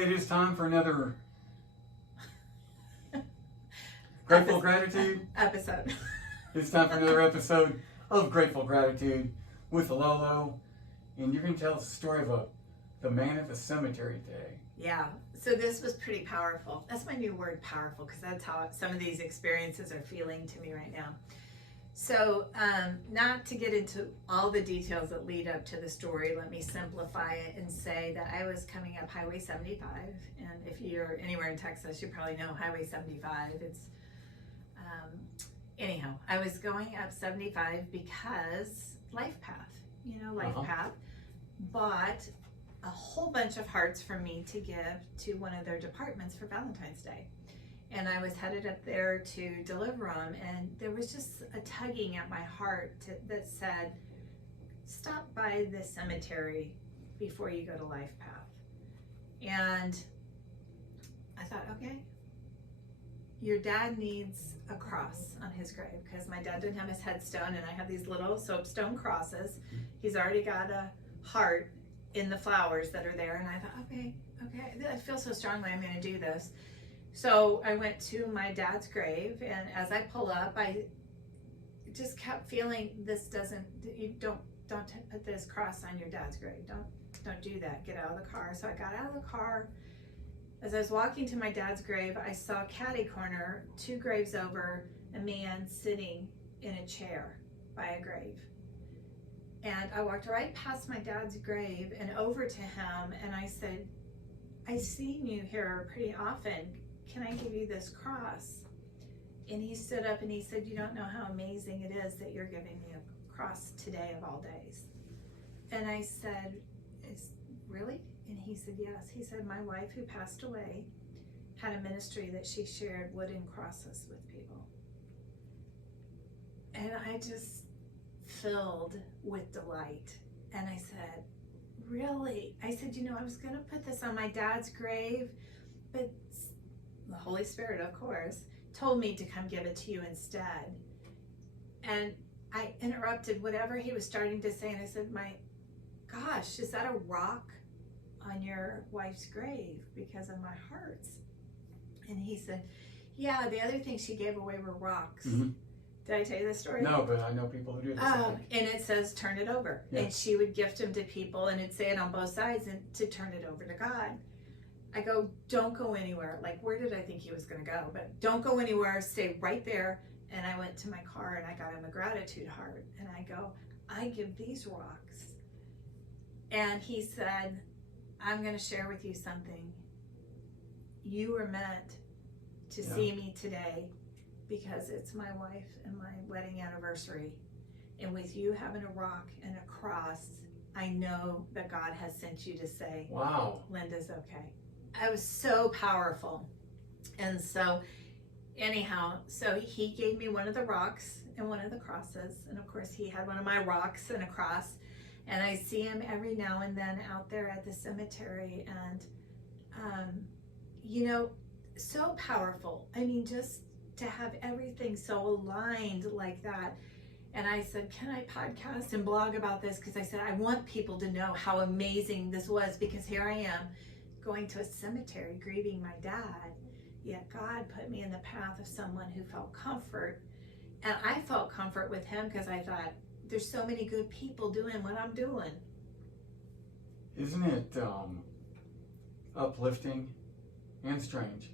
it is time for another Grateful Gratitude episode. It's time for another episode of Grateful Gratitude with LoLo. And you're going to tell us the story of the man at the cemetery today. Yeah, so this was pretty powerful. That's my new word, powerful, because that's how some of these experiences are feeling to me right now. So not to get into all the details that lead up to the story, let me simplify it and say that I was coming up Highway 75. And if you're anywhere in Texas, you probably know Highway 75. It's anyhow, I was going up 75 because Life Path, Life Path bought a whole bunch of hearts for me to give to one of their departments for Valentine's Day. And I was headed up there to deliver them, and there was just a tugging at my heart that said, stop by the cemetery before you go to Life Path. And I thought, okay, your dad needs a cross on his grave, because my dad didn't have his headstone, and I have these little soapstone crosses. He's already got a heart in the flowers that are there, and I thought, okay, I feel so strongly I'm going to do this. So I went to my dad's grave, and as I pull up, I just kept feeling you don't put this cross on your dad's grave. Don't do that. Get out of the car. So I got out of the car. As I was walking to my dad's grave, I saw catty corner, 2 graves over, a man sitting in a chair by a grave. And I walked right past my dad's grave and over to him, and I said, I've seen you here pretty often. Can I give you this cross? And he stood up and he said, you don't know how amazing it is that you're giving me a cross today of all days. And I said, really? And he said, yes. He said, my wife, who passed away, had a ministry that she shared wooden crosses with people. And I just filled with delight. And I said, really? I said, I was going to put this on my dad's grave, but the Holy Spirit, of course, told me to come give it to you instead. And I interrupted whatever he was starting to say, and I said, my gosh, is that a rock on your wife's grave because of my hearts? And he said, yeah, the other thing she gave away were rocks. Mm-hmm. Did I tell you this story? No, but I know people who do this. And it says, turn it over. Yeah. And she would gift them to people, and it'd say it on both sides, and to turn it over to God. I go, don't go anywhere. Like, where did I think he was going to go? But don't go anywhere. Stay right there. And I went to my car, and I got him a gratitude heart. And I go, I give these rocks. And he said, I'm going to share with you something. You were meant to see me today, because it's my wife and my wedding anniversary. And with you having a rock and a cross, I know that God has sent you to say, wow, Linda's okay. I was so powerful. And so anyhow, so he gave me one of the rocks and one of the crosses. And of course he had one of my rocks and a cross. And I see him every now and then out there at the cemetery. And, so powerful. I mean, just to have everything so aligned like that. And I said, can I podcast and blog about this? Because I said, I want people to know how amazing this was, because here I am going to a cemetery grieving my dad, yet God put me in the path of someone who felt comfort. And I felt comfort with him because I thought, there's so many good people doing what I'm doing. Isn't it uplifting and strange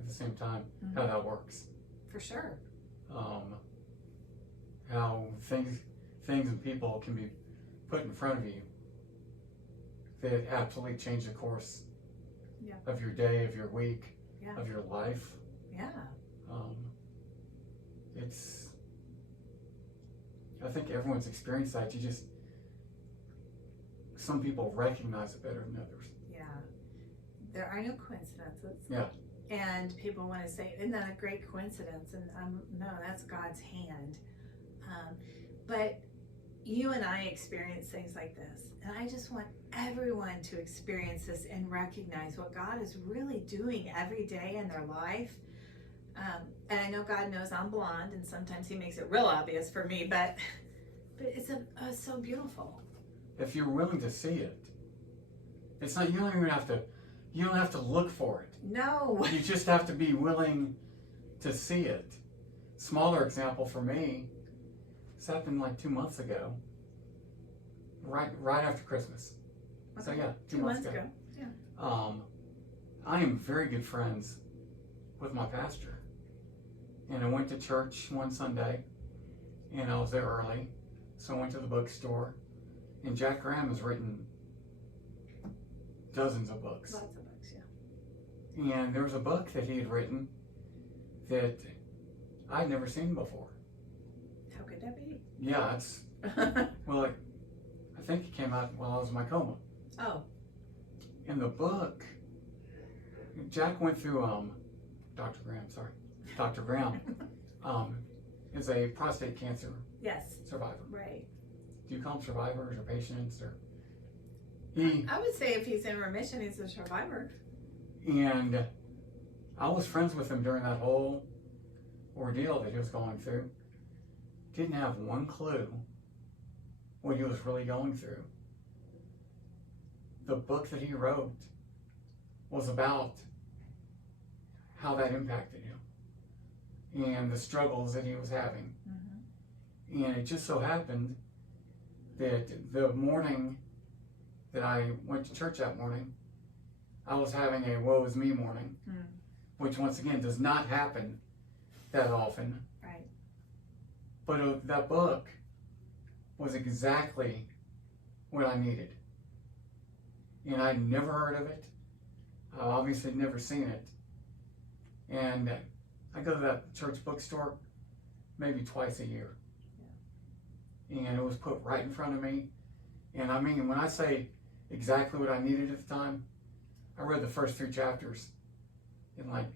at the same time, mm-hmm. how that works? For sure. How things and people can be put in front of you that absolutely change the course of your day, of your week, of your life. Yeah. I think everyone's experienced that. Some people recognize it better than others. Yeah. There are no coincidences. Yeah. And people want to say, isn't that a great coincidence? And no, that's God's hand. But you and I experience things like this. And I just want everyone to experience this and recognize what God is really doing every day in their life. And I know God knows I'm blonde, and sometimes he makes it real obvious for me, but it's so beautiful. If you're willing to see it, it's not, you don't even have to You don't have to look for it. No. You just have to be willing to see it. Smaller example for me, this happened like 2 months ago, right after Christmas. Okay. So yeah, 2 months ago. Yeah. I am very good friends with my pastor, and I went to church one Sunday, and I was there early, so I went to the bookstore, and Jack Graham has written dozens of books. Lots of books, yeah. And there was a book that he had written that I'd never seen before. How could that be? Yeah, it's, well, I think it came out while I was in my coma. Oh. In the book, Jack went through, Dr. Graham, is a prostate cancer Yes. survivor. Right. Do you call them survivors or patients or? I would say if he's in remission, he's a survivor. And I was friends with him during that whole ordeal that he was going through. Didn't have one clue what he was really going through. The book that he wrote was about how that impacted him and the struggles that he was having. Mm-hmm. And it just so happened that the morning that I went to church that morning, I was having a woe is me morning, which once again does not happen that often. Right. But that book was exactly what I needed. And I'd never heard of it. I obviously never seen it. And I go to that church bookstore maybe twice a year. Yeah. And it was put right in front of me. And I mean, when I say exactly what I needed at the time, I read the first 3 chapters in like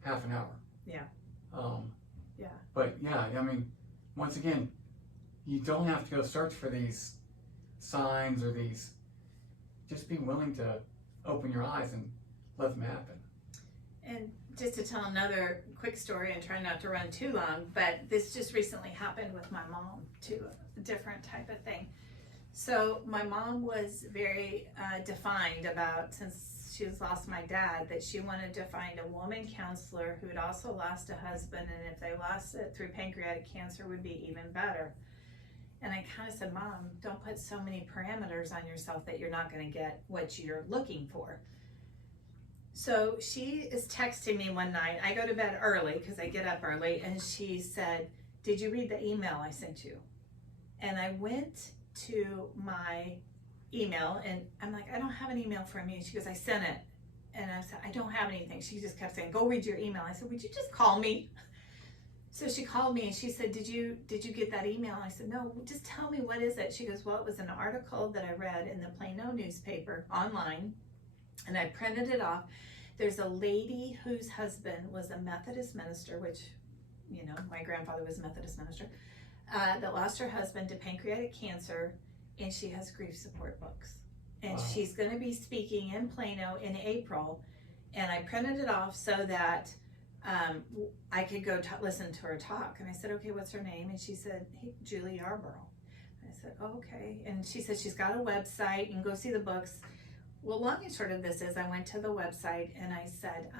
half an hour. Yeah. Yeah. But yeah, I mean, once again, you don't have to go search for these signs or these. Just be willing to open your eyes and let them happen. And just to tell another quick story and try not to run too long, but this just recently happened with my mom too, a different type of thing. So my mom was very defined about, since she's lost my dad, that she wanted to find a woman counselor who had also lost a husband, and if they lost it through pancreatic cancer would be even better. And I kind of said, Mom, don't put so many parameters on yourself that you're not going to get what you're looking for. So she is texting me one night. I go to bed early because I get up early, and she said, did you read the email I sent you? And I went to my email, and I'm like, I don't have an email from you. She goes, I sent it. And I said, I don't have anything. She just kept saying, go read your email. I said, would you just call me? So she called me and she said, did you get that email? I said, no, just tell me, what is it? She goes, well, it was an article that I read in the Plano newspaper online, and I printed it off. There's a lady whose husband was a Methodist minister, which, you know, my grandfather was a Methodist minister, that lost her husband to pancreatic cancer, and she has grief support books. And Wow. She's going to be speaking in Plano in April, and I printed it off so that I could go listen to her talk. And I said, okay, what's her name? And she said, hey, Julie Yarborough. I said, oh, okay. And she said she's got a website, you can go see the books. Well, long and short of this is I went to the website and I said,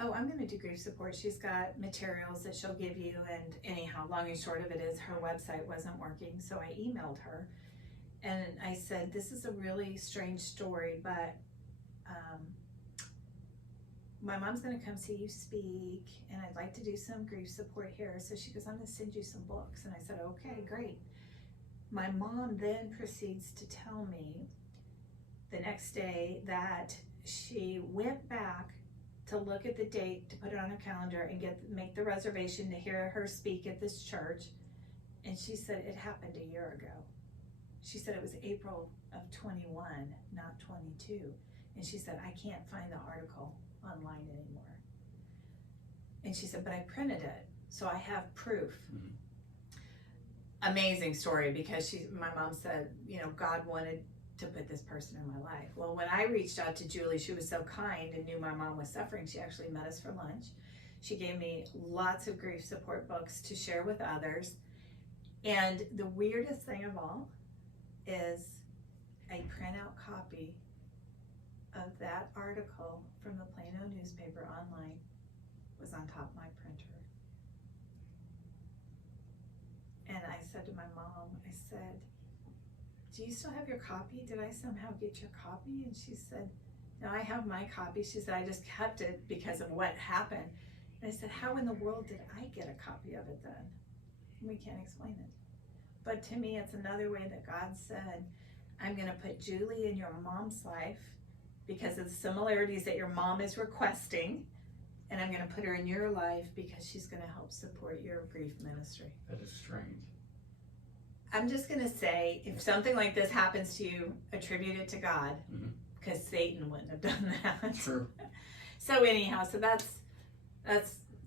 oh, I'm going to do grief support. She's got materials that she'll give you. And anyhow, long and short of it is her website wasn't working. So I emailed her and I said, this is a really strange story, but my mom's going to come see you speak, and I'd like to do some grief support here. So she goes, I'm going to send you some books. And I said, okay, great. My mom then proceeds to tell me the next day that she went back to look at the date, to put it on her calendar and make the reservation to hear her speak at this church. And she said it happened a year ago. She said it was April of 21, not 22. And she said, I can't find the article online anymore. And she said, but I printed it, so I have proof. Mm-hmm. Amazing story, because my mom said, you know, God wanted to put this person in my life. Well, when I reached out to Julie, she was so kind and knew my mom was suffering. She actually met us for lunch. She gave me lots of grief support books to share with others. And the weirdest thing of all is a printout copy of of that article from the Plano newspaper online was on top of my printer. And I said to my mom, I said, do you still have your copy? Did I somehow get your copy? And she said, no, I have my copy. She said, I just kept it because of what happened. And I said, how in the world did I get a copy of it then? And we can't explain it. But to me, it's another way that God said, I'm going to put Julie in your mom's life because of the similarities that your mom is requesting. And I'm going to put her in your life because she's going to help support your grief ministry. That is strange. I'm just going to say, if something like this happens to you, attribute it to God, because Satan wouldn't have done that. True. So anyhow, so that's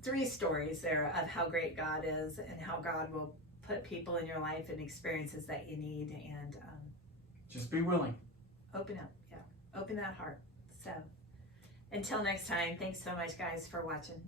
3 stories there of how great God is and how God will put people in your life and experiences that you need, and just be willing. Open up, open that heart. So until next time, thanks so much, guys, for watching.